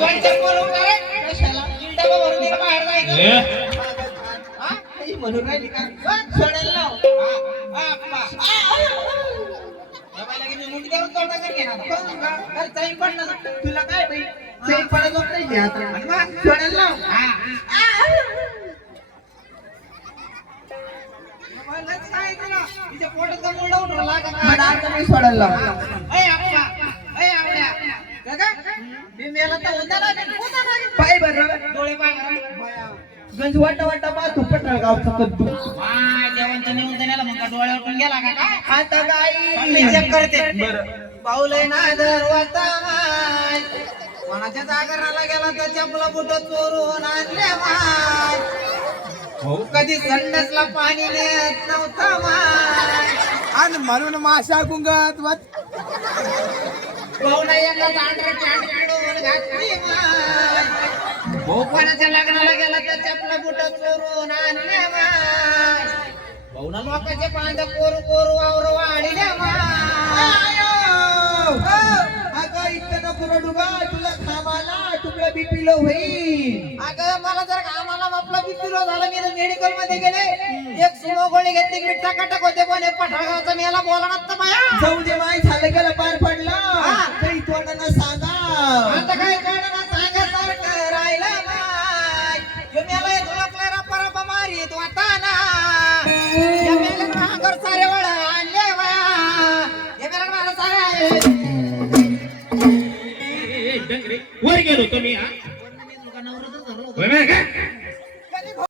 दोन चप्पल उठा रे कशाला डबा भरून दे बाहेर जायचं हा काही म्हणून राहिली का सोडायला लाव हा अप्पा बाबा लगे मी मुंडक्यावर तोडा कर घेणार तर चैन पडणार तुला काय बाई चैन पडत नाही आता सोडायला लाव हा काय तुला तिच्या पोटाचा मुंडा उठला लागा मला आता मी सोडायला लाव ए अप्पा ए आवड्या काका मी मेला तर होता ना पाय बरं डोळे पाय गंज वाटा वाटा बा तू पटळ गावचा कद्दू हा जेवणचं नेऊन देण्याला मग डोळ्यावर पण गेला का काय आता गाई चेक करते बरं पाऊलय ना दरवाजा माय कोणाच्या जागराला गेला तर चपला बुट चोरून आणले माय हो कधी संडासला पाणी नेत नव्हता माय आणि म्हणून माशा गुंगत भाऊ नाही एका जांडर चांड काढून घातली माय भाऊ कोणाच्या लग्नाला गेला तर चपला बुट चोरून आणले माय भाऊ ना लोकांचे पांढ कोरू कोरू वावर वाढले माय अगं इतकं नको रडू गा तुला खामाला तुला बीपी लो होईल अगं मला जर कामाला आपला बीपी लो झाला मी मेडिकल मध्ये गेले एक सुमो गोळी घेतली की टकाटक होते पण पठाळगावचा मेला बोला ना बाया जाऊ दे माय झालं गेलं पार पडला काही तोंडानं सांगा आता काय तोंडानं सांगासारखं राहिलं माय यो मेला धुळकला परबा मारी तो आता ना या मेला भांगर सारे वळ आणले वाया या मेला मला सारे वर गेलो तुम्ही हा